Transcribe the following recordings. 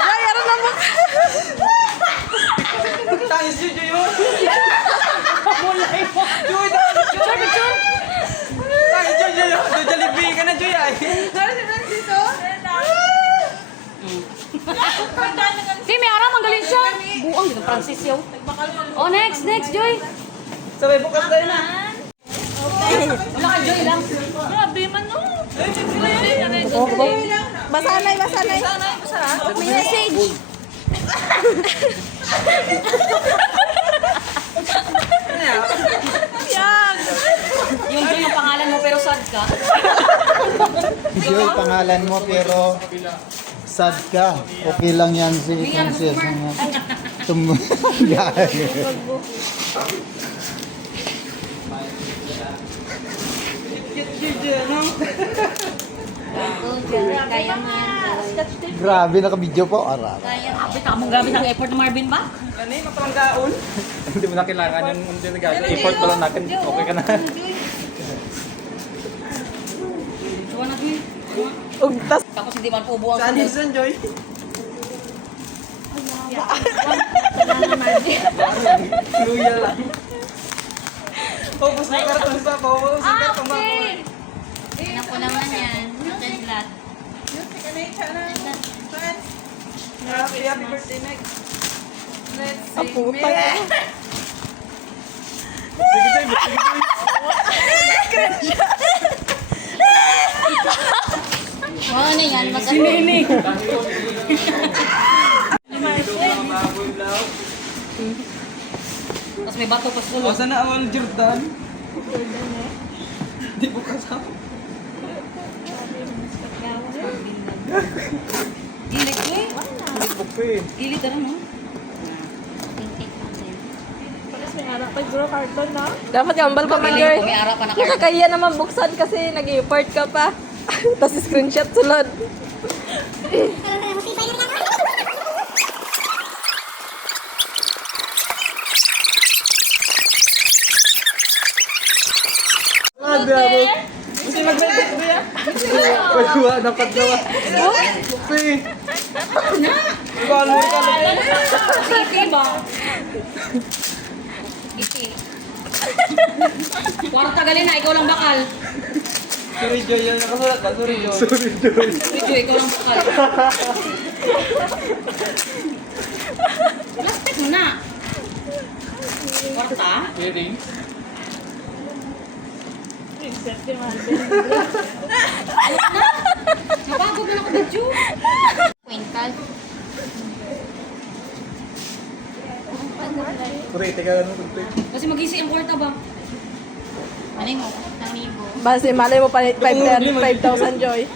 Ay, ano na mo? Tangis yun, Joy, mo. Pamulay mo. Joy, tangis, Joy. Tangis, Joy, Joy. Jollibee ka na, Joy, ay. Si Miara, magaling siya. Buang dito, Francis yaw. Oh, next, Joy. Sabay, bukas tayo na. Wala ka, Joy lang. Grabe man, no. Masanay. May message. Yan. Yung Joy, yung pangalan mo pero sad ka. Joy, pangalan mo pero sad ka. Okay lang yan si Francis. Kaya mo yan. Grabe, naka-video po. Arap. Kaya. Grabe ng effort ng Marvin ba? Ano yung mapalanggaon? Hindi mo na kailangan yung hindi nagagawin. Effort pa lang natin. Okay ka na. Suwa na, Joy. Ugtas. Tapos hindi man po buwang Saan sunod. Hilson, Joy? Luya lang. Focus na karton sa focus. Okay. Tingnan ko naman yan. Yung flat. Happy birthday, Meg. Ang puta. Sige, Joy. Sige, Joy. Wow, ano yan? Sinini. Tapos may bato pa sulod. O, sana all Jordan. Di po kasama. Gilid ko eh. Di po ko eh. Gilid ano no? Dapat kambal pa man, girl. May ara pa na card. Nakakaya naman buksan kasi nag-i-part ka pa. Tapos screenshot sulod. Grabe. Kasi mag-break ba yan? Pagkuha, dapat gawa. Pupi. Balo ka lang. Iti ba? Iti. Kwarta galing na, ikaw lang bakal. Sorry, Joy. Yan nakasulat ba? Sorry, Joy. Sorry, Joy. Video, ikaw lang bakal. Plastic mo na. Kwarta? Wedding. Napagod na ako video. Kwintal. Sorry, teka lang. Kasi mag-isi ang kwarta ba? Ano mo? Namibo. Base, malay mo pa 5,000, Joy.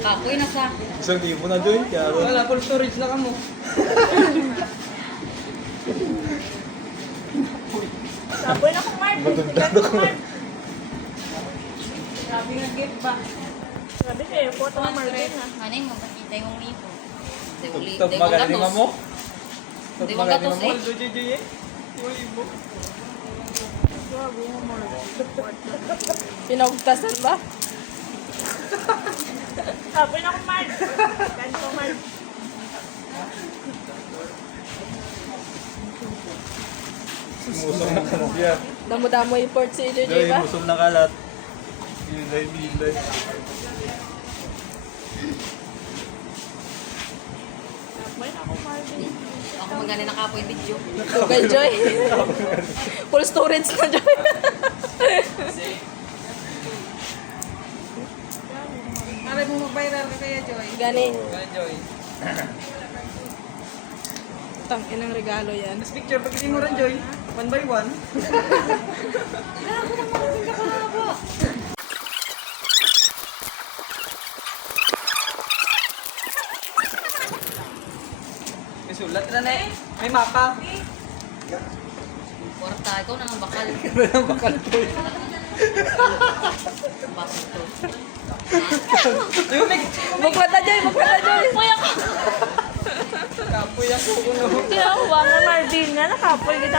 Kapoy na sa. Isang libo na, Joy. Wala, full storage na ka mo. Ano mo? Bakit yung libo? Top magaling mo. Di mo gatos eh. Joy, Joy, eh. Ibo. Pinaugtasan ba? Musong na kalat yan. Damo-damo i-port si Joy, Joy ba? musong na kalat. Bilay. Ako magani na kapoy video. Okay, Joy. Full storage na, Joy. Aray mo mag-viral ka kaya, Joy. Gani. Kaya, Joy. Tangin ang regalo yan. Tapos picture, pag mo rin, Joy. 1 by 1. May sulat na na eh. May mapa. Kwarta, ikaw na ang bakal. Bakal, Joy. Bakal to. Yung Buklat na, Joy. Kapoy ako. kapoy ako. Kaya, huwag na Marvin nga. Nakapoy kita.